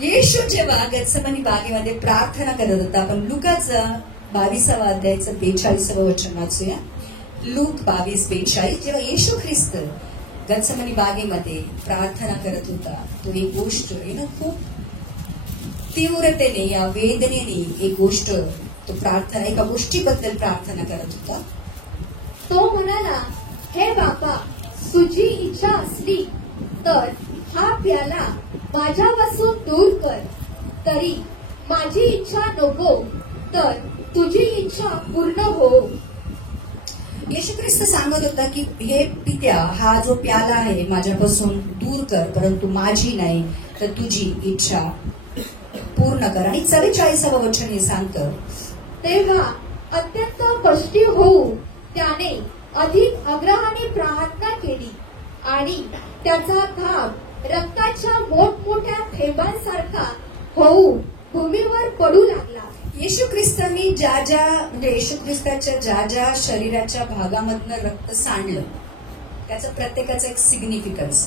येशू जेव्हा गत्समनी बागेमध्ये प्रार्थना करत होता, आपण लुकाचा 22वा अध्यायाचं 42वं वचन वाचूया. लूक 22:42. जेव्हा येशू ख्रिस्त गत्समनी बागेमध्ये प्रार्थना करत होता, तो एक गोष्ट खूप तीव्रतेने, या वेदनेने एक गोष्ट, तो प्रार्थना एका गोष्टीबद्दल प्रार्थना करत होता. तो म्हणाला, हे बापा, तुझी इच्छा असली तर हा प्याला माझ्यापासून दूर कर, तरी माझी इच्छा नको तर तुझी इच्छा पूर्ण हो. येशू ख्रिस्त सांगत होता की हे पित्या, हा जो प्याला आहे माझ्यापासून दूर कर, परंतु माझी नाही तर तुझी इच्छा पूर्ण कर. आणि 44वं वचन हे सांगतं, तेव्हा अत्यंत कष्टी होऊ त्याने अधिक आग्रहाने प्रार्थना केली आणि त्याचा धाप रक्ताच्या मोठमोठ्या थेंबांसारखा होऊ भूमीवर पडू लागला. येशू ख्रिस्तांनी येशू ख्रिस्ताच्या ज्या शरीराच्या भागामधनं रक्त सांडलं, त्याचं प्रत्येकाचं एक सिग्निफिकन्स,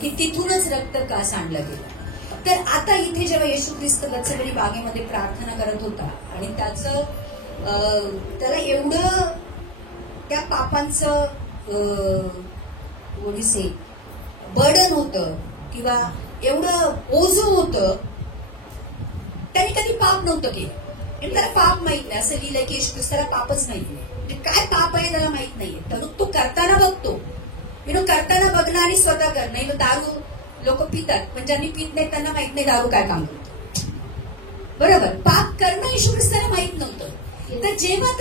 की तिथूनच रक्त का सांडलं गेलं. तर आता इथे जेव्हा येशू ख्रिस्त गत्समनी बागेमध्ये प्रार्थना करत होता आणि त्याला एवढं त्या पापांचं बर्डन होतं किंवा एवढं ओझं होतं, त्याने कधी पाप नव्हतं केलं. त्याला पाप माहित नाही, असं लिहिलंय की येशू ख्रिस्ताला पापच माहित नाही, म्हणजे काय पाप आहे त्याला माहित नाहीये. तर तो करताना बघतो, करताना बघणं आणि स्वतः करणं. दारू लोक पितात, पण ज्यांनी पित नाही त्यांना माहित नाही दारू काय काम करतो, बरोबर. पाप करणं येशू ख्रिस्ताला माहित नव्हतं. तर जेव्हा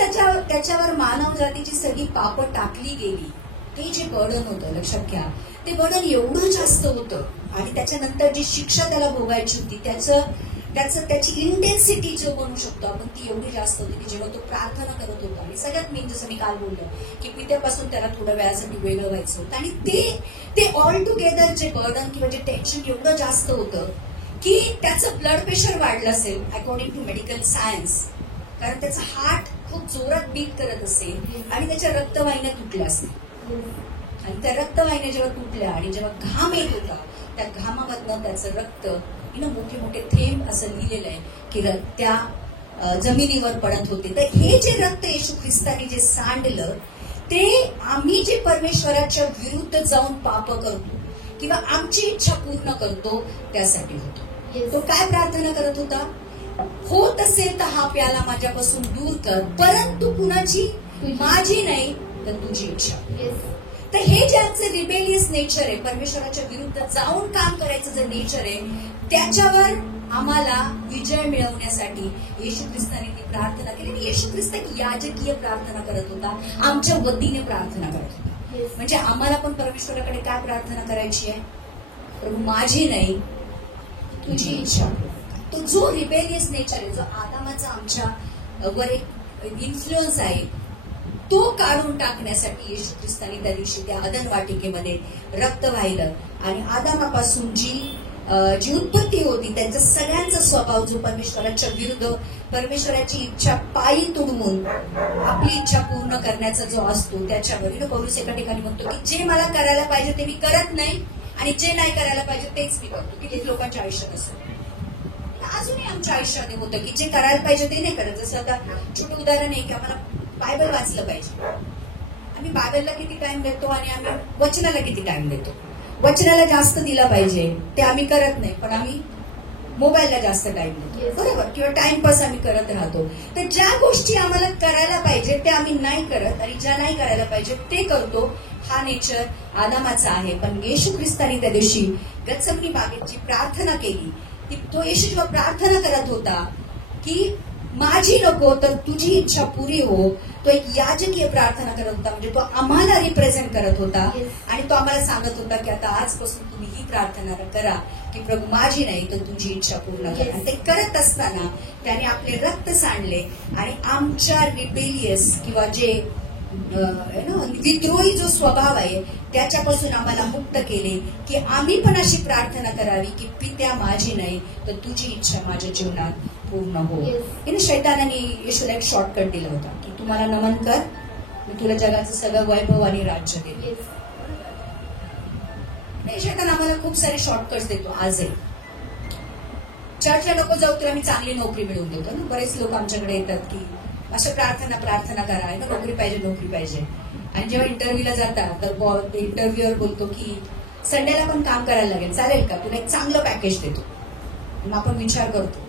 त्याच्यावर मानव जातीची सगळी पापं टाकली गेली, ते जे बर्डन होतं, लक्षात घ्या, ते बर्डन एवढं जास्त होतं आणि त्याच्यानंतर जी शिक्षा त्याला भोगायची होती, त्याची इंटेन्सिटी जो म्हणू शकतो आपण, ती एवढी जास्त होती की जेव्हा तो प्रार्थना करत होता. आणि सगळ्यात मेन, जसं मी काल बोललो, की पित्यापासून त्याला थोड्या वेळासाठी वेगळं व्हायचं होतं. आणि ते ऑल टुगेदर जे बर्डन किंवा जे टेन्शन एवढं जास्त होतं की त्याचं ब्लड प्रेशर वाढलं असेल अकॉर्डिंग टू मेडिकल सायन्स, कारण त्याचा हार्ट खूप जोरात बीट करत असेल आणि त्याच्या रक्तवाहिन्या तुटल्या असतील. आणि त्या रक्तवाहिन्या जेव्हा तुटल्या आणि जेव्हा घाम येत होता, त्या घामामधनं त्याचं रक्त मोठे मोठे थेंब, असं लिहिलेलं आहे की त्या जमिनीवर पडत होते. तर हे जे रक्त येशू ख्रिस्ताने जे सांडलं, ते आम्ही जे परमेश्वराच्या विरुद्ध जाऊन पाप करतो किंवा आमची इच्छा पूर्ण करतो त्यासाठी होतो. तो काय प्रार्थना करत होता, होत असेल तर हा प्याला माझ्यापासून दूर कर, परंतु कुणाची, माझी नाही तर तुझी इच्छा. तर हे जे आमचं रिबेलियस नेचर आहे, परमेश्वराच्या विरुद्ध जाऊन काम करायचं जे नेचर आहे, त्याच्यावर आम्हाला विजय मिळवण्यासाठी येशू ख्रिस्ताने ती प्रार्थना केली. आणि येशू ख्रिस्त याजकीय प्रार्थना करत होता, आमच्या वतीने प्रार्थना करत होता. म्हणजे आम्हाला पण परमेश्वराकडे काय प्रार्थना करायची आहे, प्रभू माझी नाही तुझी इच्छा. तो जो रिबेलियस नेचर आहे, जो आदामाचा आमच्या वर एक इन्फ्लुएन्स आहे, तो काढून टाकण्यासाठी येशू ख्रिस्ताने त्या दिवशी त्या अदन वाटिकेमध्ये रक्त वाहिलं. आणि आदामापासून जी उत्पत्ती होती, त्यांचा सगळ्यांचा स्वभाव जो परमेश्वराच्या विरुद्ध, परमेश्वराची इच्छा पायी तुडवून आपली इच्छा पूर्ण करण्याचा जो असतो, त्याच्यावर पौलुस एका ठिकाणी म्हणतो की जे मला करायला पाहिजे ते मी करत नाही आणि जे नाही करायला पाहिजे तेच मी करतो. किती लोकांच्या आयुष्यात असतं, अजूनही आमच्या आयुष्यामध्ये होतं की जे करायला पाहिजे ते नाही करत. जसं आता छोटं उदाहरण आहे की आम्हाला बायबल वाचलं पाहिजे, आम्ही बायबलला किती टाइम देतो आणि आम्ही वचनाला किती टाइम देतो. वचनाला जास्त दिला पाहिजे ते आम्ही करत नाही, पण आम्ही मोबाईलला जास्त टाइम देतो, बरोबर, किंवा टाइमपास आम्ही करत राहतो. तर ज्या गोष्टी आम्हाला करायला पाहिजे ते आम्ही नाही करत आणि ज्या नाही करायला पाहिजे ते करतो. हा नेचर आदामाचा आहे. पण येशू ख्रिस्ताने त्या दिवशी गत्समनी बागेत जी प्रार्थना केली, तो येशू जेव्हा प्रार्थना करत होता की माझी नको तर तुझी इच्छा पुरी हो, तो एक याजकीय प्रार्थना करत होता. म्हणजे तो आम्हाला रिप्रेझेंट करत होता आणि तो आम्हाला सांगत होता की आता आजपासून तुम्ही ही प्रार्थना करा की प्रभू माझी नाही तर तुझी इच्छा पूर्ण करा. ते करत असताना त्याने आपले रक्त सांडले आणि आमच्या रिबेलियस किंवा जे विद्रोही जो स्वभाव आहे त्याच्यापासून आम्हाला मुक्त केले की आम्ही पण अशी प्रार्थना करावी की पित्या माझी नाही तर तुझी इच्छा माझ्या जीवनात पूर्ण हो. शैतानाने येशूला एक शॉर्टकट दिला होता की तुम्हाला नमन कर, मी तुला जगाचं सगळं वैभव आणि राज्य देईल. शैतान आम्हाला खूप सारे शॉर्टकट्स देतो आजही. चर्चला नको जाऊ तुला मी चांगली नोकरी मिळवून देतो ना. बरेच लोक आमच्याकडे येतात की अशा प्रार्थना करा, आहे ना, नोकरी पाहिजे. आणि जेव्हा इंटरव्ह्यूला जातात तर इंटरव्ह्यूअर बोलतो की संडेला पण काम करायला लागेल, चालेल का, तुला एक चांगलं पॅकेज देतो. मग आपण विचार करतो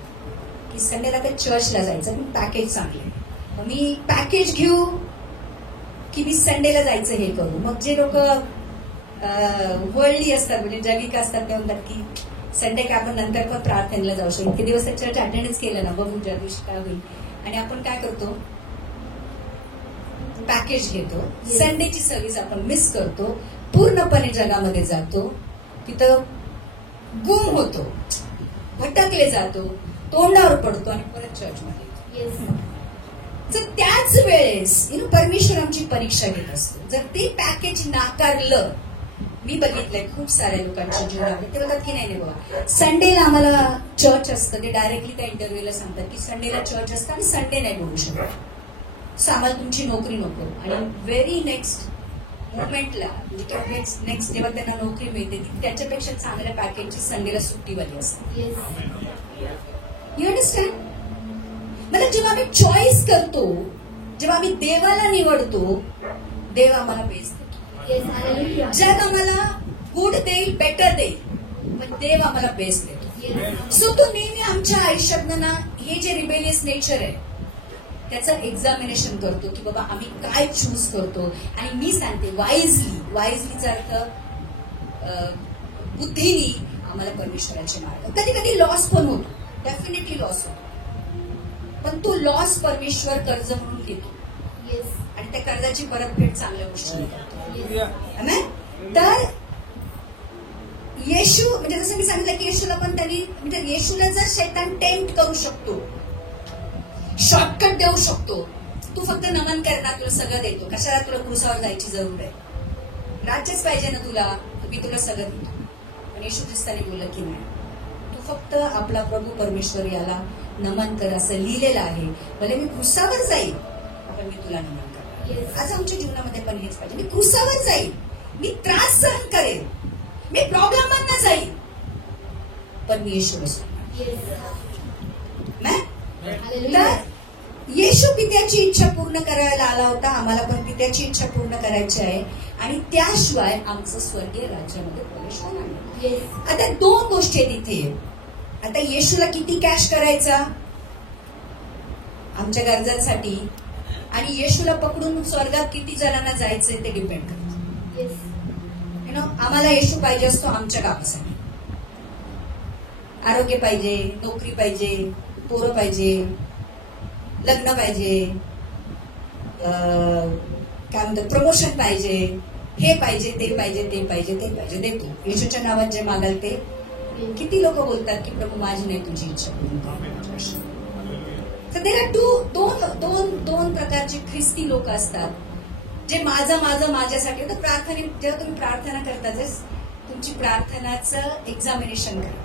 की संडेला तर चर्चला जायचं पण पॅकेज चांगलं आहे, मग मी पॅकेज घेऊ की मी संडेला जायचं हे करू. मग जे लोक वर्ल्डली असतात म्हणजे जगिक असतात ते म्हणतात की संडे काय आपण नंतर पण प्रार्थनेला जाऊ शकतो, इतके दिवस चर्च अटेंडन्स केलं ना, बघू ज्या दिवशी काय होईल. आणि आपण काय करतो, पॅकेज घेतो, संडेची सर्व्हिस आपण मिस करतो, पूर्णपणे जगामध्ये जातो, तिथं गुम होतो, भटकले जातो, तोंडावर पडतो आणि परत चर्चमध्ये येतो. तर त्याच वेळेस परमेश्वर आमची परीक्षा घेत असतो. जर ते पॅकेज नाकारलं, मी बघितलंय खूप साऱ्या लोकांच्या जीवनामध्ये, ते म्हणतात की नाही बाबा संडेला आम्हाला चर्च असतं, ते डायरेक्टली त्या इंटरव्ह्यूला सांगतात की संडेला चर्च असतं आणि संडे नाही बोलू शकत, सो आम्हाला तुमची नोकरी नको. आणि व्हेरी नेक्स्ट मुवमेंटला म्हणजे नेक्स्ट जेव्हा त्यांना नोकरी मिळते त्याच्यापेक्षा चांगल्या पॅकेजची संडेला सुट्टीवाली असते. You understand? म्हणजे जेव्हा आम्ही चॉईस करतो, जेव्हा आम्ही देवाला निवडतो, देव आम्हाला बेस्ट देतो. जग आम्हाला गुड देईल, बेटर देईल, पण देव आम्हाला बेस्ट देतो. सो तो नेहमी आमच्या आयुष्यात ना हे जे रिबेलियस नेचर आहे त्याचं एक्झामिनेशन करतो की बाबा आम्ही काय चूज करतो. आणि मी सांगते वाईजलीचा अर्थ बुद्धीनी आम्हाला परमेश्वराचे मार्ग. कधी कधी लॉस पण होतो, डेफिनेटली लॉस होतो, पण तो लॉस परमेश्वर कर्ज म्हणून घेतो आणि त्या कर्जाची परतफेड चांगल्या गोष्टी करतो. तर येशू म्हणजे जसं मी सांगितलं की येशूला पण त्यांनी म्हणजे येशूला जर शैतान टेम्प्ट करू शकतो, शॉर्टकट देऊ शकतो, तू फक्त नमन कर ना, तुला सगळं देतो, कशाला तुला क्रुसावर जायची जरूर आहे, राज्यच पाहिजे ना तुला, मी तुला सगळं देतो. पण येशू ख्रिस्ताने बोललं की नाही, तू फक्त आपला प्रभू परमेश्वर याला नमन कर, असं लिहिलेलं आहे. भले मी क्रुसावर जाईल पण मी तुला नमन कर. आज आमच्या जीवनामध्ये पण हेच पाहिजे, मी क्रुसावर जाईल, मी त्रास सहन करेल, मी प्रॉब्लेमांना जाईल, पण मी येशू बसतो. तर येशू पित्याची इच्छा पूर्ण करायला आला होता, आम्हाला पण पित्याची इच्छा पूर्ण करायची आहे आणि त्याशिवाय आमचं स्वर्गीय राज्यामध्ये प्रवेश होणार नाही. आता दोन गोष्टी आहेत इथे. आता येशूला किती कॅश करायचा आमच्या गरजांसाठी आणि येशूला पकडून स्वर्गात किती जणांना जायचंय ते डिपेंड करतं. आम्हाला येशू पाहिजे असतो आमच्या कामासाठी, आरोग्य पाहिजे, नोकरी पाहिजे, पोरं पाहिजे, लग्न पाहिजे, काय म्हणतात प्रमोशन पाहिजे, हे पाहिजे, ते पाहिजे, ते पाहिजे, ते पाहिजे, देतो. येशूच्या नावात जे मागाल ते. किती लोक बोलतात की प्रभू माझी नाही तुझी इच्छा पूर्ण कर. तर त्याला दोन प्रकारचे ख्रिस्ती लोक असतात जे माझं माझ्यासाठी. तर प्रार्थनेत जेव्हा तुम्ही प्रार्थना करता तुमची प्रार्थनाचं एक्झामिनेशन करा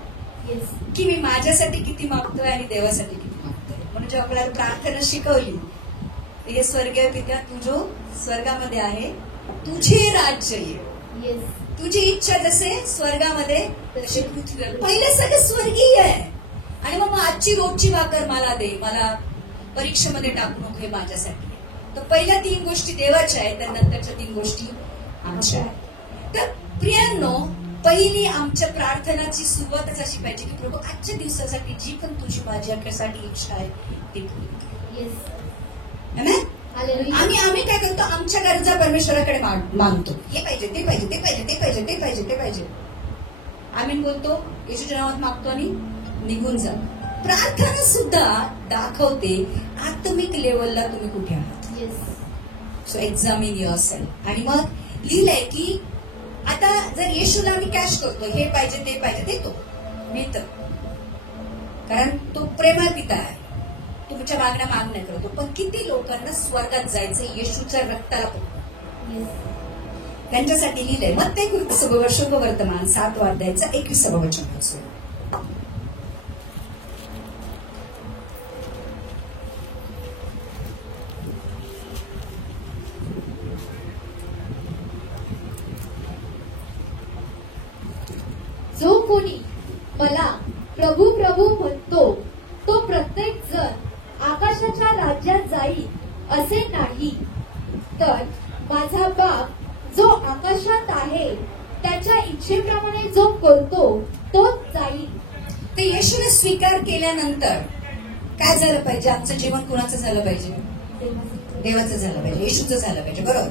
की मी माझ्यासाठी किती मागतोय आणि देवासाठी किती मागतोय. म्हणून जेव्हा आपल्याला प्रार्थना शिकवली, हे स्वर्गीय पित्या तुझो स्वर्गामध्ये आहे, तुझे राज्य ये, तुझी इच्छा जसे स्वर्गामध्ये तशी पृथ्वीवर. पहिलं सगळं स्वर्गीय आहे आणि मग आजची रोजची भाकर मला दे, मला परीक्षेमध्ये टाकू नको, हे माझ्यासाठी. तर पहिल्या 3 गोष्टी देवाच्या आहेत, त्यानंतरच्या 3 गोष्टी आमच्या आहेत. तर प्रियांनो, पहिली आमच्या प्रार्थनाची सुरुवातच अशी पाहिजे की प्रभू आजच्या दिवसासाठी जी पण तुझी माझ्यासाठी इच्छा आहे ती पूर्ण कर. आम्ही काय करतो, आमच्या गरजा परमेश्वराकडे मागतो, हे पाहिजे, ते पाहिजे, ते पाहिजे, ते पाहिजे, ते पाहिजे, ते पाहिजे. आम्ही बोलतो येशूच्या नावात मागतो आणि निघून जा. प्रार्थना सुद्धा दाखवते आत्मिक लेवलला तुम्ही कुठे आहात. So examine yourself. आणि मग लिहिलंय की आता जर येशूला आम्ही कॅश करतो, हे पाहिजे, ते पाहिजे, देतो, मिळतं, कारण तो प्रेमळ पिता आहे, तुमच्या मागण्या माग नाही करतो. पण किती लोकांना स्वर्गात जायचं येशूच्या रक्ताला पकडून, त्यांच्यासाठी लिहिलंय. मग ते शुभवर्तमान 7 अध्यायाचं 21 वचन वाचू. जो कोणी मला प्रभू प्रभू म्हणतो तो प्रत्येक जण आकाशाच्या राज्यात जाईल असे नाही, तर माझा बाप जो आकाशात आहे त्याच्या इच्छेप्रमाणे जो करतो तोच जाईल. ते येशूने स्वीकार केल्यानंतर काय झालं पाहिजे? आमचं जीवन कुणाचं झालं पाहिजे? देवाचं झालं पाहिजे, येशूचं झालं पाहिजे. बरोबर.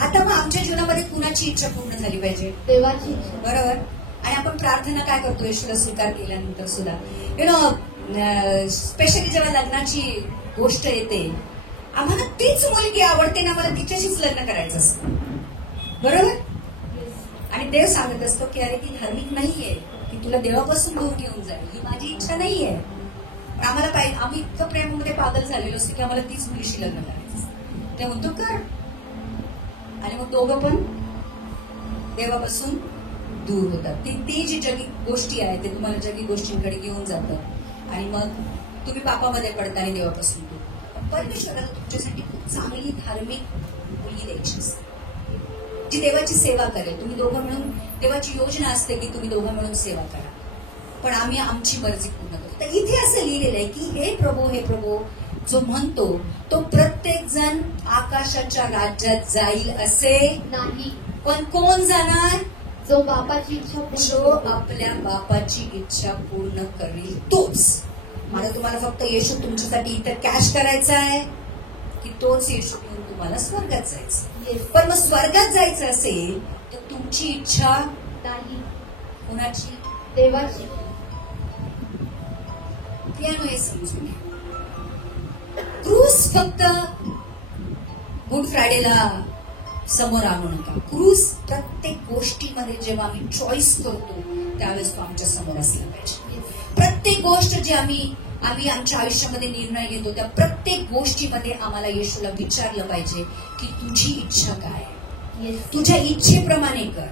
आता मग आमच्या जीवनामध्ये कुणाची इच्छा पूर्ण झाली पाहिजे? देवाची इच्छा. बरोबर. आणि आपण प्रार्थना काय करतो येशूला स्वीकार केल्यानंतर सुद्धा? स्पेशली जेव्हा लग्नाची गोष्ट येते, आम्हाला तीच मुलगी आवडते ना, मला तिच्याशीच लग्न करायचं असतं. बरोबर. आणि देव सांगत असतो की अरे ती धार्मिक नाहीये, की तुला देवापासून दूर घेऊन जाईल, ही माझी इच्छा नाहीये. पण आम्हाला पाहिजे, आम्ही इतकं प्रेमामध्ये पागल झालेलो असतो की आम्हाला तीच मुलीशी लग्न करायचं असतं. ते म्हणतो कर, आणि मग दोघं पण देवापासून दूर होतात. ती जी जगी गोष्टी आहे ते तुम्हाला जगी गोष्टींकडे घेऊन जातात आणि मग तुम्ही पापामध्ये पडता आणि देवापासून दूर. परमेश्वराला तुमच्यासाठी खूप चांगली धार्मिक मुलगी द्यायची असते, जी देवाची सेवा करेल. तुम्ही दोघं मिळून, देवाची योजना असते की तुम्ही दोघं मिळून सेवा करा, पण आम्ही आमची मर्जी पूर्ण करतो. तर इथे असं लिहिलेलं आहे की हे प्रभू जो म्हणतो तो प्रत्येक जण आकाशाच्या राज्यात जाईल असे नाही, पण कोण जाणार? जो बापाची इच्छा जो आपल्या बापाची इच्छा पूर्ण करेल तोच. मला तुम्हाला फक्त येशू तुमच्यासाठी इथं कॅश करायचा आहे की तोच येशू घेऊन तुम्हाला स्वर्गात जायचं. पण मग स्वर्गात जायचं असेल तर तुमची इच्छा नाही, कोणाची? देवाची. प्रियानो, हे समजून घ्या. क्रूस फक्त गुड फ्रायडेला समोर आणू नका. क्रूस प्रत्येक गोष्टीमध्ये जेव्हा आम्ही चॉईस करतो त्यावेळेस तो आमच्या समोर असला पाहिजे. प्रत्येक गोष्ट जी आम्ही आमच्या आयुष्यामध्ये निर्णय घेतो त्या प्रत्येक गोष्टीमध्ये आम्हाला येशूला विचारलं पाहिजे की तुझी इच्छा काय आहे, तुझ्या इच्छेप्रमाणे कर.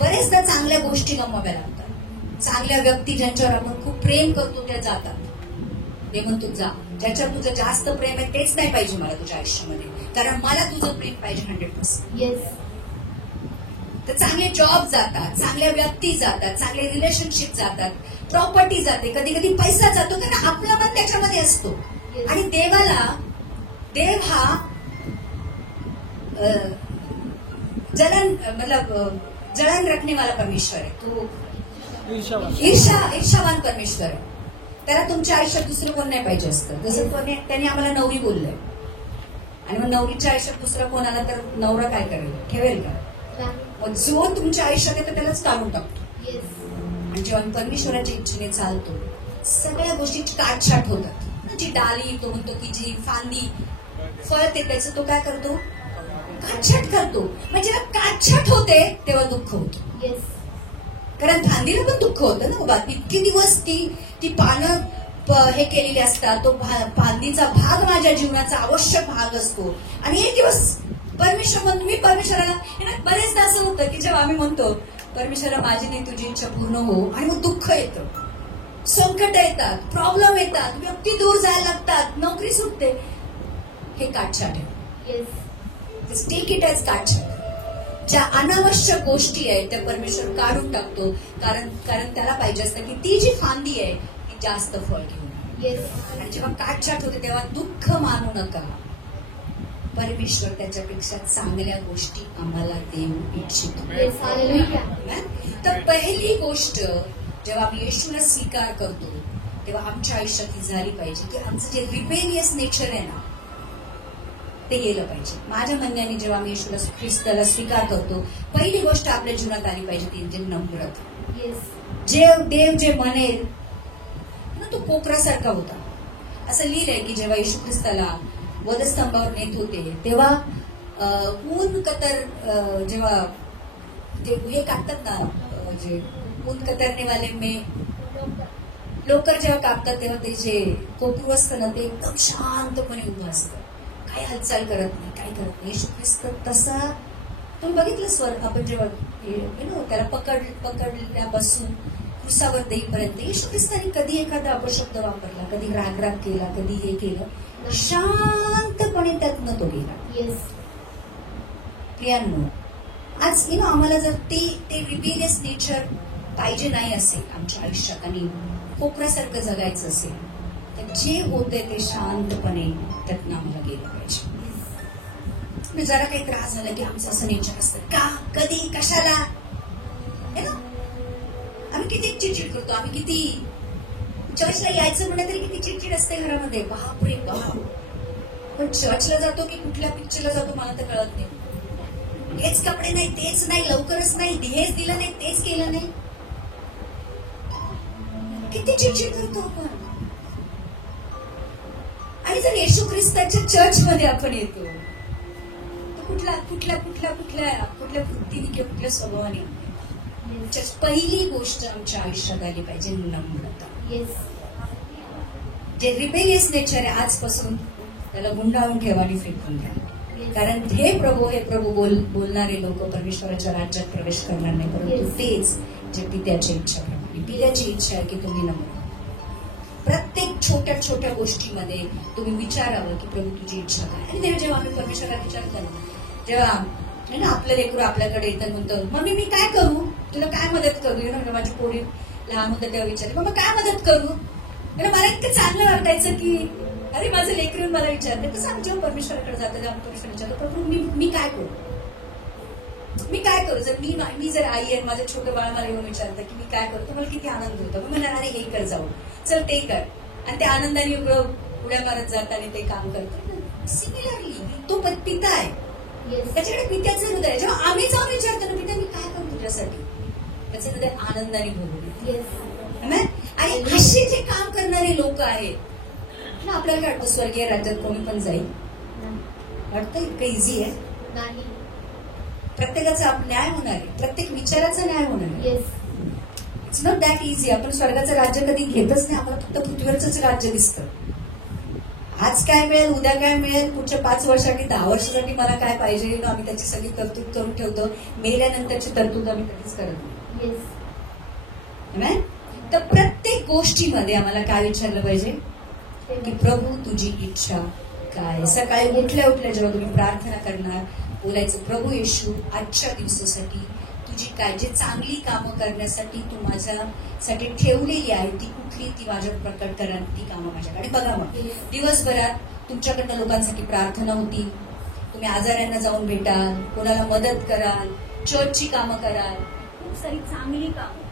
बरेचदा चांगल्या गोष्टी गमवाव्या लागतात. चांगल्या व्यक्ती ज्यांच्यावर आपण खूप प्रेम करतो त्या जातात. ते म्हणतो जा, ज्याच्यावर तुझं जास्त प्रेम आहे तेच नाही पाहिजे मला तुझ्या आयुष्यामध्ये, कारण मला तुझं प्रेम पाहिजे 100%. तर चांगले जॉब जातात, चांगल्या व्यक्ती जातात, चांगले रिलेशनशिप जातात, प्रॉपर्टी जाते, कधी कधी पैसा जातो, कारण आपला मन त्याच्यामध्ये असतो. आणि देव हा जलन रखने वाला परमेश्वर आहे. तो ईर्षावान परमेश्वर आहे. त्याला तुमच्या आयुष्यात दुसरं कोण नाही पाहिजे असतं. जसं त्याने आम्हाला नवरी बोललंय आणि मग नवरीच्या आयुष्यात दुसरा कोण आला तर नवरा काय करेल? ठेवेल का? मग जो तुमच्या आयुष्यात येतो त्यालाच काढून टाकतो. आणि जेव्हा परमेश्वराच्या इच्छेने चालतो सगळ्या गोष्टी काटछाट होतात. जी डाली तो म्हणतो की जी फांदी फळ ते त्याचं तो काय करतो? काटछाट करतो. म्हणजे जेव्हा काटछाट होते तेव्हा दुःख होतं. कारण फांदीला पण दुःख होतं ना बाबा. इतके दिवस ती पानं हे केलेली असतात. तो फांदीचा भाग माझ्या जीवनाचा आवश्यक भाग असतो. आणि एक दिवस परमेश्वर म्हणतो, मी परमेश्वराला, बरेचदा असं होतं की जेव्हा आम्ही म्हणतो परमेश्वरा माझी नाही तुझी इच्छा पूर्ण हो, आणि मग दुःख येतं, संकट येतात, प्रॉब्लेम येतात, व्यक्ती दूर जायला लागतात, नोकरी सुटते. हे काटछाट आहे. टेक इट एज काटछाट. ज्या अनावश्यक गोष्टी आहेत त्या परमेश्वर काढून टाकतो, कारण त्याला पाहिजे असतं की ती जी फांदी आहे ती जास्त फळ घेऊन. आणि जेव्हा काटछाट होते तेव्हा दुःख मानू नका. परमेश्वर त्याच्यापेक्षा चांगल्या गोष्टी आम्हाला देऊ इच्छितो. तर पहिली गोष्ट जेव्हा आम्ही येशूला स्वीकार करतो तेव्हा आमच्या आयुष्यात ही झाली पाहिजे की आमचं जे रिबेलियस नेचर आहे ना ते गेलं पाहिजे. माझ्या म्हणण्याने जेव्हा आम्ही येशूला ख्रिस्ताला स्वीकार करतो पहिली गोष्ट आपल्या जीवनात आली पाहिजे ती म्हणजे नम्रता. देव जे म्हणेल ना तो कोकरासारखा होता. असं लिहिलंय की जेव्हा येशू ख्रिस्ताला वधस्तंभावर नेत होते तेव्हा ऊन कतर जेव्हा ते हे काढतात ना, जे ऊन कतरने वाले लोकर जेव्हा कापतात तेव्हा ते जे कोपरू असतं ना ते एकदम शांतपणे उभं असतं, काही हालचाल करत नाही, काय करत नाही. येशू ख्रिस्त तसा तुम्ही बघितलं स्वर. आपण जेव्हा त्याला पकडल्या बसून क्रुसावर देईपर्यंत येशू ख्रिस्ताने कधी एखादा अपशब्द वापरला, कधी राग केला, कधी हे केलं, शांतपणे त्यातनं तो गेला. प्रियांनो, आज आम्हाला जर ते रिबेलियस नेचर पाहिजे नाही असेल आमच्या आयुष्यात आणि कोकरासारखं जगायचं असेल तर जे होतंय ते शांतपणे त्यातनं आम्हाला गेलं पाहिजे. जरा काही त्रास झाला की आमचं असं नेचर असतं, का, कधी, कशाला, है ना? आम्ही किती चिडचिड करतो, आम्ही किती चर्चला यायचं म्हणलं तरी किती चिडचिड असते घरामध्ये, बापरे बाप. पण चर्चला जातो की कुठल्या पिक्चरला जातो मला तर कळत नाही. हेच कपडे नाही, तेच नाही, लवकरच नाही, हेच दिलं नाही, तेच केलं नाही, किती चिडचिड करतो आपण. आणि जर येशू ख्रिस्ताच्या चर्च मध्ये आपण येतो तर कुठल्या कुठल्या कुठल्या कुठल्या कुठल्या वृत्तीने किंवा कुठल्या स्वभावाने पहिली गोष्ट आमच्या आयुष्यात आली पाहिजे नम्रता. जे रिबेलियस नेचर आहे आजपासून त्याला गुंडाळून ठेवा आणि फेकून द्या. कारण हे प्रभू बोलणारे लोक परमेश्वराच्या राज्यात प्रवेश करणार नाही, परंतु तेच जे पित्याची इच्छा प्रमाणे. पित्याची इच्छा आहे की तुम्ही नम्र, प्रत्येक छोट्या छोट्या गोष्टीमध्ये तुम्ही विचारावं की प्रभू तुझी इच्छा काय. आणि तेव्हा जेव्हा आम्ही परमेश्वराला विचारतो ना, तेव्हा ना आपलं लेकरू आपल्याकडे येतं, म्हणतं मम्मी मी काय करू, तुला काय मदत करू. ना माझी पोरी लहान होतं तेव्हा विचारले मग काय मदत करू. मला इतकं चांगलं वाटायचं की अरे माझं लेकरू मला विचारते. तसं आम्ही जेव्हा परमेश्वराकडे जातो तेव्हा परमेश्वर विचारतो प्रभू मी काय करू, मी काय करू. जर मी जर आई आहे, माझं छोटं बाळ मला येऊन विचारतं की मी काय करू, तर मला किती आनंद होतो. मी म्हणणार अरे हे कर, जाऊ चल ते कर, आणि ते आनंदाने उड्या मारत जात आणि ते काम करतात. सिमिलरली तो पिता आहे, त्याच्याकडे पित्याचं हृदय. जेव्हा आम्ही जाऊन विचारतो ना पिता मी काय करू तुझ्यासाठी, त्याचं हृदय आनंदाने भरून. आणि असे जे काम करणारे लोक आहेत ना, आपल्याला वाटतं स्वर्गीय राज्यात कोणी पण जाईल, वाटतं इतकं इझी आहे नाही. प्रत्येकाचा न्याय होणार आहे, प्रत्येक विचाराचा न्याय होणार आहे. It's not that easy. आपण स्वर्गाचं राज्य कधी घेतच नाही, आम्हाला फक्त पृथ्वीवरच राज्य दिसतं. आज काय मिळेल, उद्या काय मिळेल, पुढच्या 5 वर्षासाठी 10 वर्षासाठी मला काय पाहिजे, आम्ही त्याची सगळी तरतूद करून ठेवतो. मेल्यानंतरची तरतूद आम्ही कधीच करत नाही. तर प्रत्येक गोष्टीमध्ये आम्हाला काय विचारलं पाहिजे की प्रभू तुझी इच्छा काय. सकाळी उठल्या जेव्हा तुम्ही प्रार्थना करणार, बोलायचं प्रभू येशू आजच्या दिवसासाठी तुझी काय, जे चांगली कामं करण्यासाठी तू माझ्यासाठी ठेवलेली आहे ती कुठली, ती माझ्या प्रकट करा ती कामं माझ्याकडे. बघा मग दिवसभरात तुमच्याकडनं लोकांसाठी प्रार्थना होती, तुम्ही आजाऱ्यांना जाऊन भेटाल, कोणाला मदत कराल, चर्चची कामं कराल, खूप सारी चांगली कामं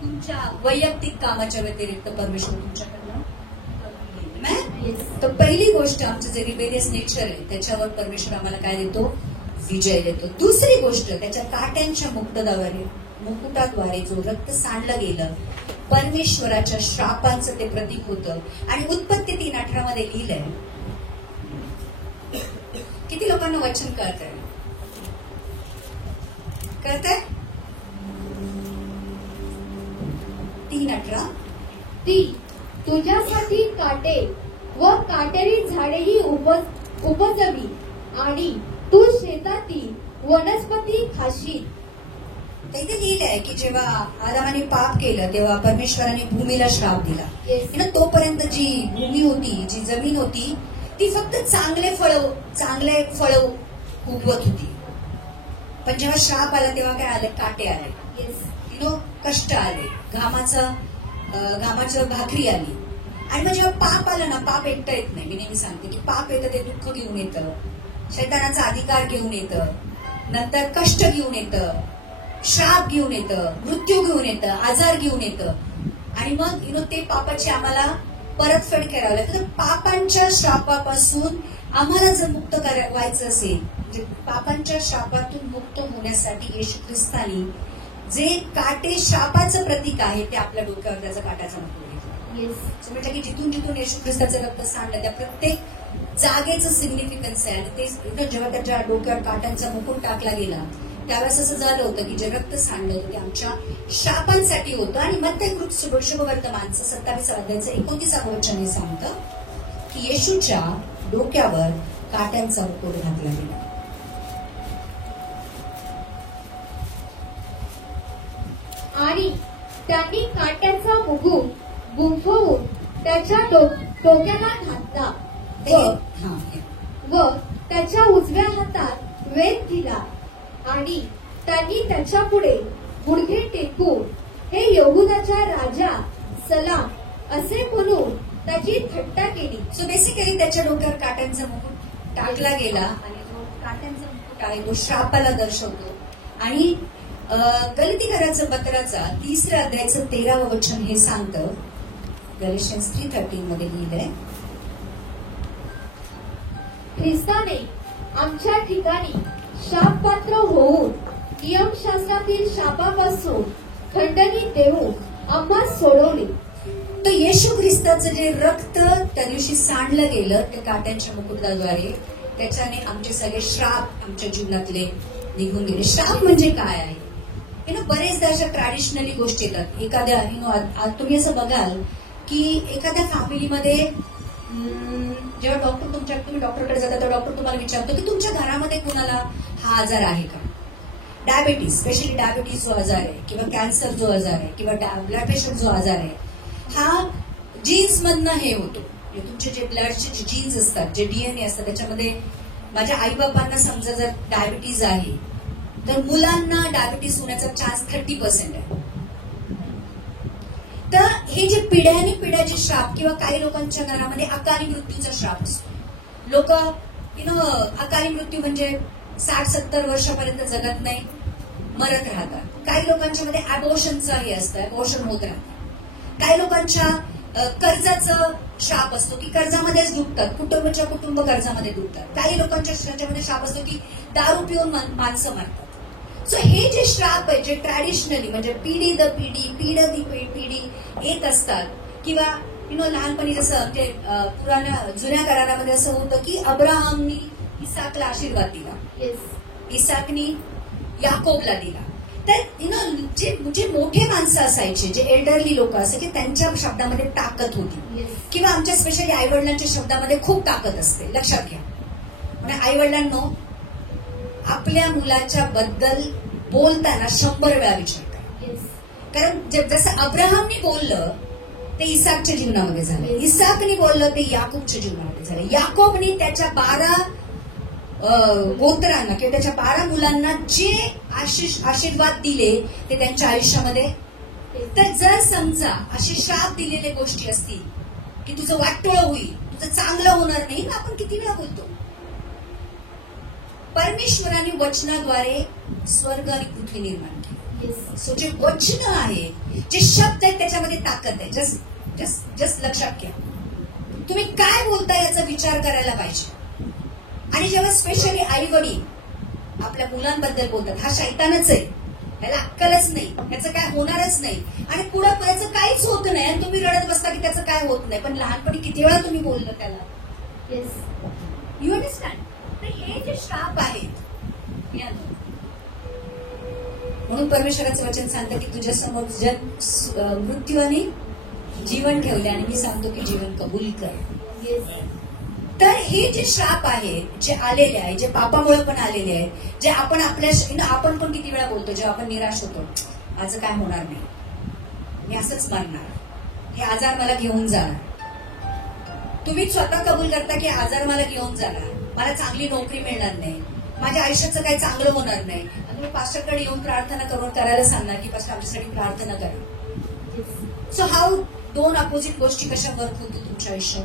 तुमच्या वैयक्तिक कामाच्या व्यतिरिक्त परमेश्वर तुमच्याकडनं. तर पहिली गोष्ट आमचं जे रिबेलियस नेचर आहे त्याच्यावर परमेश्वर आम्हाला काय देतो, विजय देतो. दुसरी गोष्ट त्याच्या काट्यांच्या मुकुटाद्वारे जो रक्त सांडलं गेलं, परमेश्वराच्या श्रापांचं ते प्रतीक होतं. आणि उत्पत्ती 3:18 मध्ये लिहिलंय. किती लोकांना वचन कळतंय? कळतंय? 3:18 ती तुझ्यासाठी काटे व काटेरी झाडेही उपजवी आणि तू शेतातील वनस्पती खाशील. इथे लिहिलंय की जेव्हा आदामाने पाप केलं तेव्हा परमेश्वराने भूमीला श्राप दिला. तोपर्यंत जी भूमी होती, जी जमीन होती, ती फक्त चांगले फळ उगवत होती. पण जेव्हा श्राप आला तेव्हा काय आले, काटे आले, कष्ट आले, घामाचं भाकरी आली. आणि मग जेव्हा पाप आलं ना, पाप एकटं येत नाही. मी नेहमी सांगते की पाप येतं ते दुःख घेऊन येतं, शैतानाचा अधिकार घेऊन येतं, नंतर कष्ट घेऊन येतं, श्राप घेऊन येतं, मृत्यू घेऊन येतं, आजार घेऊन येतं. आणि मग ते पापाची आम्हाला परतफेड करावी लागते. तर पापांच्या श्रापापासून आम्हाला जर मुक्त व्हायचं असेल, म्हणजे पापांच्या श्रापातून मुक्त होण्यासाठी येशू ख्रिस्तानी जे काटे श्रापाचं प्रतीक आहे ते आपल्या डोक्यावर त्याचा काटाचा मुकुट घेतला. म्हटलं की जिथून जिथून येशू ख्रिस्ताचं रक्त सांडलं त्या प्रत्येक जागेचं सिग्निफिकन्स आहे. आणि ते जेव्हा त्याच्या डोक्यावर काट्यांचा मुकुट टाकला गेला त्यावेळेस असं झालं होतं की जे रक्त सांडलं होतं ते आमच्या शापांसाठी होतं. आणि मत्तय शुभवर्तमानचं 27 अध्यायाचं 29 वचन हे सांगतं की येशूच्या डोक्यावर काट्यांचा मुकुट घातला गेला. आणि त्यांनी काट्याचा मुकुट गुंफवून त्याच्या डोक्याला घातला व त्याच्या उजव्या हातात वेद दिला. आणि त्यांनी त्याच्या पुढे गुडघे टेकून हे यहूदाचा राजा सलाम असे म्हणून त्याची थट्टा केली. सो बेसिकली त्याच्या डोक्यावर काट्यांचा मुकुट टाकला गेला आणि जो काट्यांचा मुकुट आहे तो श्रापाला दर्शवतो. आणि गलतीकराचं पत्राचा 3 अध्यायाचं 13वं वचन हे सांगतं. गलेशियन्स 3:13 मध्ये लिहिलंय, ख्रिस्ताने आमच्या ठिकाणी शापपात्र होऊन नियमशास्त्रातील शापापासून खंडणी देऊन आम्हा सोडवले. तर येशू ख्रिस्ताचं जे रक्त त्या दिवशी सांडलं गेलं त्या काट्यांच्या मुकुटाद्वारे, त्याच्याने आमचे सगळे श्राप आमच्या जीवनातले निघून गेले. श्राप म्हणजे काय आहे? बरेचदा अशा ट्रॅडिशनली गोष्टी येतात. एखाद्या तुम्ही असं बघाल की एखाद्या फॅमिलीमध्ये जेव्हा तुम्ही डॉक्टरकडे जाता तर डॉक्टर तुम्हाला विचारतो की तुमच्या घरामध्ये कुणाला हा आजार आहे का? डायबिटीज, स्पेशली डायबिटीज जो आजार आहे किंवा कॅन्सर जो आजार आहे किंवा ब्लड प्रेशर जो आजार आहे, हा जीन्स मधनं हे होतो. तुमचे जे ब्लडचे जे जीन्स असतात, जे डीएनए असतात, त्याच्यामध्ये माझ्या आई बाबांना समजा जर डायबिटीज आहे तर मुलांना डायबिटीज होण्याचा चान्स 30% आहे. तर हे जे पिढ्याने पिढ्याचे श्राप किंवा काही लोकांच्या घरामध्ये अकाली मृत्यूचा श्राप असतो. लोक अकाली मृत्यू म्हणजे 60-70 वर्षापर्यंत जगत नाही, मरत राहतात. काही लोकांच्या मध्ये अबॉर्शनचं हे असतं, अबॉर्शन होत राहतं. काही लोकांच्या कर्जाचं श्राप असतो की कर्जामध्येच डुबतात, कुटुंब कर्जामध्ये डुबतात. काही लोकांच्या ह्याच्यामध्ये श्राप असतो की दारू पिऊन माणसं मरतात. सो हे जे श्राप आहे, जे ट्रॅडिशनली म्हणजे पिढी द पिढी येत असतात, किंवा लहानपणी जसं ते जुन्या करारामध्ये असं होतं की अब्राहमनी इसाकला आशीर्वाद दिला, इसाकनी याकोबला दिला. तर जे मोठे माणसं असायचे, जे एल्डरली लोक असायचे, त्यांच्या शब्दामध्ये ताकद होती. किंवा आमच्या स्पेशली आईवडिलांच्या शब्दामध्ये खूप ताकद असते. लक्षात घ्या, म्हणजे आईवडिलांनो आपल्या मुलाच्या बद्दल बोलताना 100 वेळा विचार करा. कारण जसं अब्राहमनी बोललं ते इसाकच्या जीवनामध्ये झालं, इसाकनी बोललं ते याकूबच्या जीवनामध्ये झालं, याकोबनी त्याच्या 12 गोत्रांना किंवा त्याच्या 12 मुलांना जे आशीर्वाद दिले ते त्यांच्या आयुष्यामध्ये. तर जर समजा अशी श्राप दिलेल्या गोष्टी असतील की तुझं वाटोळं होईल, तुझं चांगलं होणार नाही, आपण किती वेळा बोलतो. परमेश्वराने वचनाद्वारे स्वर्ग आणि पृथ्वी निर्माण केली. सो जे वचन आहे, जे शब्द आहेत, त्याच्यामध्ये ताकद आहे. जस्ट लक्षात घ्या, तुम्ही काय बोलता याचा विचार करायला पाहिजे. आणि जेव्हा स्पेशली आई वडील आपल्या मुलांबद्दल बोलतात, हा शैतानच आहे, याला अक्कलच नाही, याचं काय होणारच नाही आणि पुढे याचं काहीच होत नाही, आणि तुम्ही रडत बसता की त्याचं काय होत नाही. पण लहानपणी किती वेळा तुम्ही बोललं त्याला. You understand? हे जे श्राप आहेत, म्हणून परमेश्वराचं वचन सांगतं की तुझ्या समोर मृत्यू आणि जीवन ठेवले आणि मी सांगतो की जीवन कबूल कर. तर हे जे श्राप आहेत, जे आलेले आहेत, जे पापामुळे पण आलेले आहेत, जे आपण आपण पण किती वेळा बोलतो जेव्हा आपण निराश होतो, माझं काय होणार नाही, मी असंच मानणार, हे आजार मला घेऊन जाणार. तुम्ही स्वतः कबूल करता की आजार मला घेऊन जाणार, मला चांगली नोकरी मिळणार नाही, माझ्या आयुष्याचं काही चांगलं होणार नाही. आणि तुम्ही पास्टरकडे येऊन प्रार्थना करायला सांगणार की पास्टर आमच्यासाठी प्रार्थना करा. सो हाऊ 2 अपोजिट गोष्टी कशा वर्क होतो तुमच्या आयुष्यात.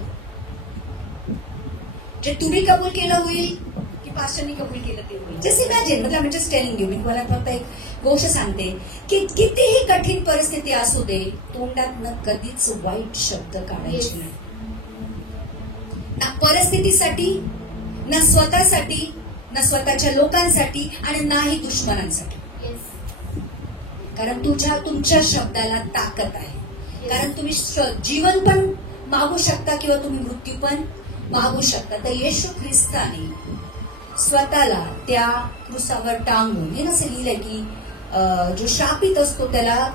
जे तुम्ही कबूल केलं होईल की पास्टरनी कबूल केलं ते होईल. जस्ट इमॅजिन, मतलब मी जस्ट टेलिंग यू, मी तुम्हाला फक्त एक गोष्ट सांगते की कितीही कठीण परिस्थिती असू दे, तोंडातनं कधीच वाईट शब्द काढायचे नाही. ना परिस्थितीसाठी, ना स्वतःसाठी, ना स्वतःच्या लोकांसाठी आणि नाही दुश्मनांसाठी. कारण तुमच्या शब्दाला ताकद आहे. कारण तुम्ही जीवन पण मागू शकता किंवा तुम्ही मृत्यू पण मागू शकता. तर येशू ख्रिस्ताने स्वतःला त्या क्रुसावर टांगून, हे नसं लिहिलंय की जो शापित असतो त्याला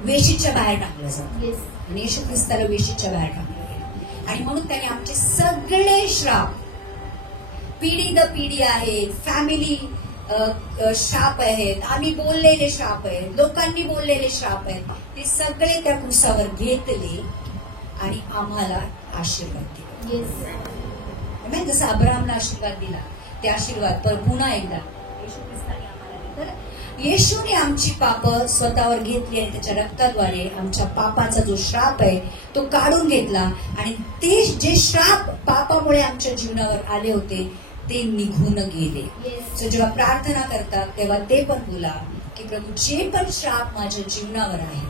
वेशीच्या बाहेर टाकलं जातं, आणि येशू ख्रिस्ताला वेशीच्या बाहेर टाकलं गेलं. आणि म्हणून त्याने आमचे सगळे श्राप, पिढी द पिढी आहे, फॅमिली श्राप आहेत, आम्ही बोललेले श्राप आहेत, लोकांनी बोललेले श्राप आहेत, ते सगळे त्या क्रुसावर घेतले आणि आम्हाला आशीर्वाद दिला. जसं अब्राहमला आशीर्वाद दिला, ते आशीर्वाद पुन्हा एकदा येशू ख्रिस्ताने आम्हाला दिले. तर येशूने आमची पाप स्वतःवर घेतली आणि त्याच्या रक्ताद्वारे आमच्या पापाचा जो श्राप आहे तो काढून घेतला आणि ते जे श्राप पापामुळे आमच्या जीवनावर आले होते ते निघून गेले. सो जेव्हा प्रार्थना करता तेव्हा ते पण बोला की प्रभू जे पण श्राप माझ्या जीवनावर आहे,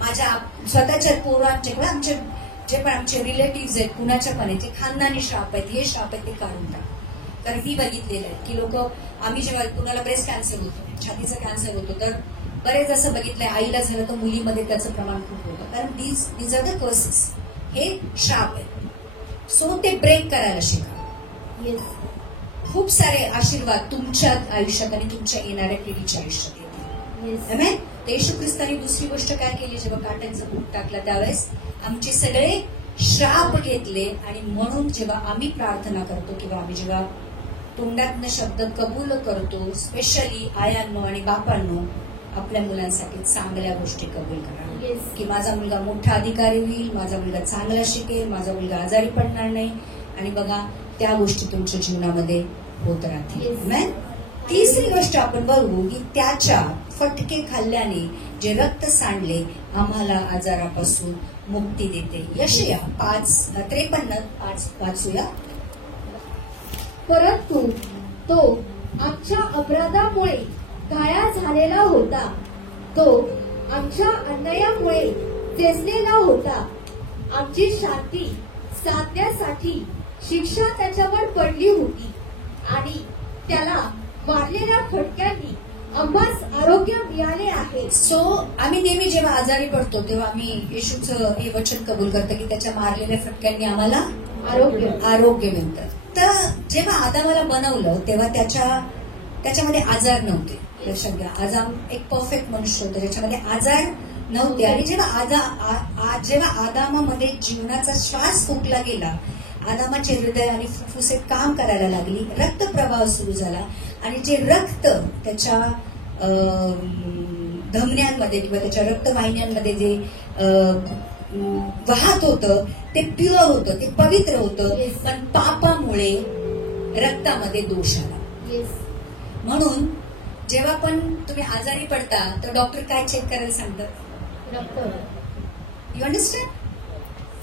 माझ्या स्वतःच्या पोरांचे किंवा आमचे जे पण आमचे रिलेटिव्ह आहेत कुणाच्या पण आहेत, जे खानदानी श्राप आहेत, हे श्राप आहेत ते काढून टाक. कारण मी बघितलेलं आहे की लोक, आम्ही जेव्हा कुणाला ब्रेस्ट कॅन्सर होतो, छातीचा कॅन्सर होतो, तर बरेच असं बघितलंय आईला झालं तर मुलीमध्ये त्याचं प्रमाण खूप होतं. कारण दीज आर द कर्सेस, हे श्राप आहे. सो ते ब्रेक करायला शिका. खूप सारे आशीर्वाद तुमच्या आयुष्यात आणि तुमच्या येणाऱ्या पिढीच्या आयुष्यात येतील. आमेन. येशू ख्रिस्तानी दुसरी गोष्ट काय केली, जेव्हा काट्यांचा बुक टाकला त्यावेळेस आमचे सगळे श्राप घेतले. आणि म्हणून जेव्हा आम्ही प्रार्थना करतो किंवा आम्ही जेव्हा तोंडातनं शब्द कबूल करतो, स्पेशली आयांनो आणि बापांनो, आपल्या मुलांसाठी चांगल्या गोष्टी कबूल करा. की माझा मुलगा मोठा अधिकारी होईल, माझा मुलगा चांगला शिकेल, माझा मुलगा आजारी पडणार नाही. आणि बघा त्या गोष्टी तुमच्या जीवनामध्ये होत राहतील. तिसरी गोष्ट आपण बघू की त्याच्या फटके खाल्ल्याने जे रक्त सांडले आम्हाला आजारापासून मुक्ती देते. यशया 5:53 वाचूया. परंतु तो आमच्या अपराधामुळे घाया झालेला होता, तो आमच्या अन्यायामुळे वेचलेला होता. आमची शांती साधण्यासाठी शिक्षा त्याच्यावर पडली होती आणि त्याला मारलेल्या फटक्यांनी आम्हास आरोग्य मिळाले आहे. सो आम्ही नेहमी जेव्हा आजारी पडतो तेव्हा आम्ही येशूचं हे वचन कबूल करतो की त्याच्या मारलेल्या फटक्यांनी आम्हाला आरोग्य मिळतं. तर जेव्हा आदामाला बनवलं तेव्हा त्याच्यामध्ये आजार नव्हते. लक्षात घ्या, आदाम एक परफेक्ट मनुष्य होता, त्याच्यामध्ये आजार नव्हते. आणि जेव्हा आदामामध्ये जीवनाचा श्वास फुंकला गेला, आदामाचे हृदय आणि फुफ्फुसे काम करायला लागली, रक्तप्रवाह सुरू झाला आणि जे रक्त त्याच्या धमन्यांमध्ये किंवा त्याच्या रक्तवाहिन्यांमध्ये जे वाहत होतं ते प्युअर होतं, ते पवित्र होतं. पण पापामुळे रक्तामध्ये दोष आला. म्हणून जेव्हा पण तुम्ही आजारी पडता तर डॉक्टर काय चेक करायला सांगतात? You understand?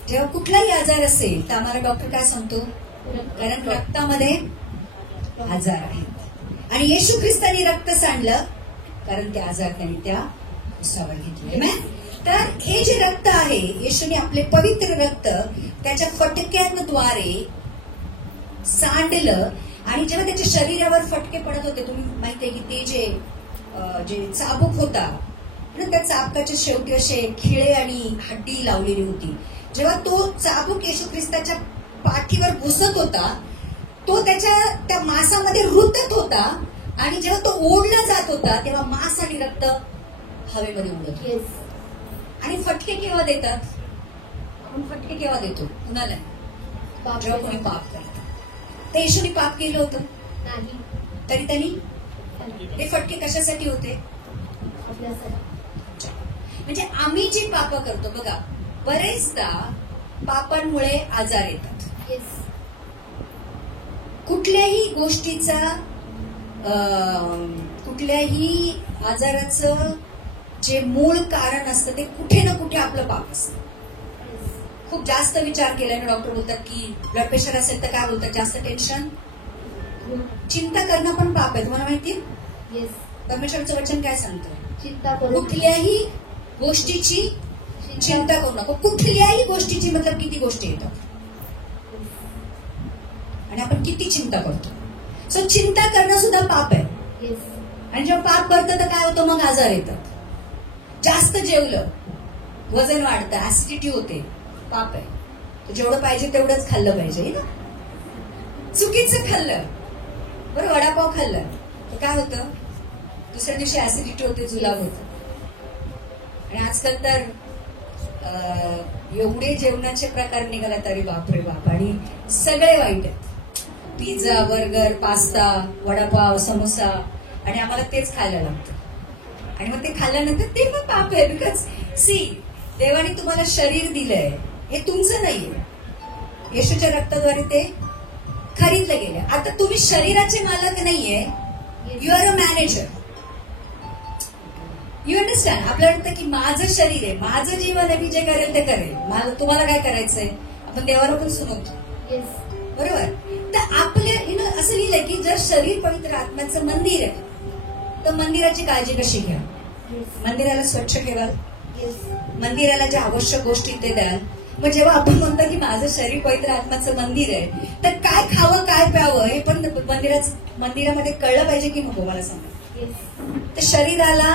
जेव्हा कुठलाही आजार असेल तर आम्हाला डॉक्टर काय सांगतो? कारण रक्तामध्ये आजार आहेत आणि येशू ख्रिस्तानी रक्त सांडलं कारण ते आजार त्यांनी त्या उसावर घेतले. तर हे जे रक्त आहे, येशूने आपले पवित्र रक्त त्याच्या फटक्यांद्वारे सांडलं. आणि जेव्हा त्याच्या शरीरावर फटके पडत होते, तुम्ही माहिती आहे की ते जे चाबूक होता त्या चाबकाच्या शेवटी असे खिळे आणि हड्डी लावलेली होती. जेव्हा तो चाबूक येशू ख्रिस्ताच्या पाठीवर घुसत होता, तो त्या मांसामध्ये रुतत होता आणि जेव्हा तो ओढला जात होता तेव्हा मांस आणि रक्त हवेमध्ये उडत होते. आणि फटके केव्हा देतात? आपण फटके केव्हा देतो? कुणाला? जेव्हा कोणी पाप करतो. तर येशूने पाप केलं होतं नाही, तरी त्यांनी ते फटके कशासाठी होते? म्हणजे आम्ही जी पाप करतो, बघा बरेचदा पापांमुळे आजार येतात. कुठल्याही गोष्टीचा कुठल्याही आजाराचं जे मूळ कारण असतं ते कुठे ना कुठे आपलं पाप असतं. खूप जास्त विचार केल्याने डॉक्टर बोलतात की ब्लड प्रेशर असेल तर काय बोलतात? जास्त टेन्शन, चिंता करणं पण पाप आहे. तुम्हाला माहितीये परमेश्वरचं वचन काय सांगतं? चिंता करू, कुठल्याही गोष्टीची चिंता करू नको. कुठल्याही गोष्टीची मतलब किती गोष्टी येतात आणि आपण किती चिंता करतो. सो चिंता करणं सुद्धा पाप आहे. आणि जेव्हा पाप करतं तर काय होतं? मग आजार येतात. जास्त जेवलं वजन वाढतं, ऍसिडिटी होते, पाप आहे. जेवढं पाहिजे तेवढंच खाल्लं पाहिजे ना. चुकीचं खाल्लं, बरं वडापाव खाल्लं तर काय होतं? दुसऱ्या दिवशी ऍसिडिटी होते, जुलाब होतं. आणि आजकाल तर एवढे जेवणाचे प्रकार निघाला तरी बापरे बाप, आणि सगळे वाईट आहेत. Pizza, burger, pasta, vada pav, samosa, आणि आम्हाला तेच खायला लागतं. आणि मग ते खाल्ल्यानंतर ते पण पाप आहे. बिकॉज सी, देवाने तुम्हाला शरीर दिलंय, हे तुमचं नाहीये. येशूच्या रक्ताद्वारे ते खरीदलं गेलं. आता तुम्ही शरीराचे मालक नाहीये, you are a manager. You understand. आपल्याला वाटतं की माझं शरीर आहे, माझं जीवन आहे, मी जे करेल ते करेल. मला तुम्हाला काय करायचंय, आपण देवाला पण सुनवतो. येस. बरोबर. तर आपल्या असं लिहिलंय की जर शरीर पवित्र आत्म्याचं मंदिर आहे तर मंदिराची काळजी कशी घ्या. मंदिराला स्वच्छ ठेवाल, येस. मंदिराला ज्या आवश्यक गोष्टी ते द्याल. मग जेव्हा आपण म्हणतो की माझं शरीर पवित्र आत्म्याचं मंदिर आहे तर काय खावं काय प्यावं हे पण मंदिरामध्ये कळलं पाहिजे की नको. मला सांगा. येस. तर शरीराला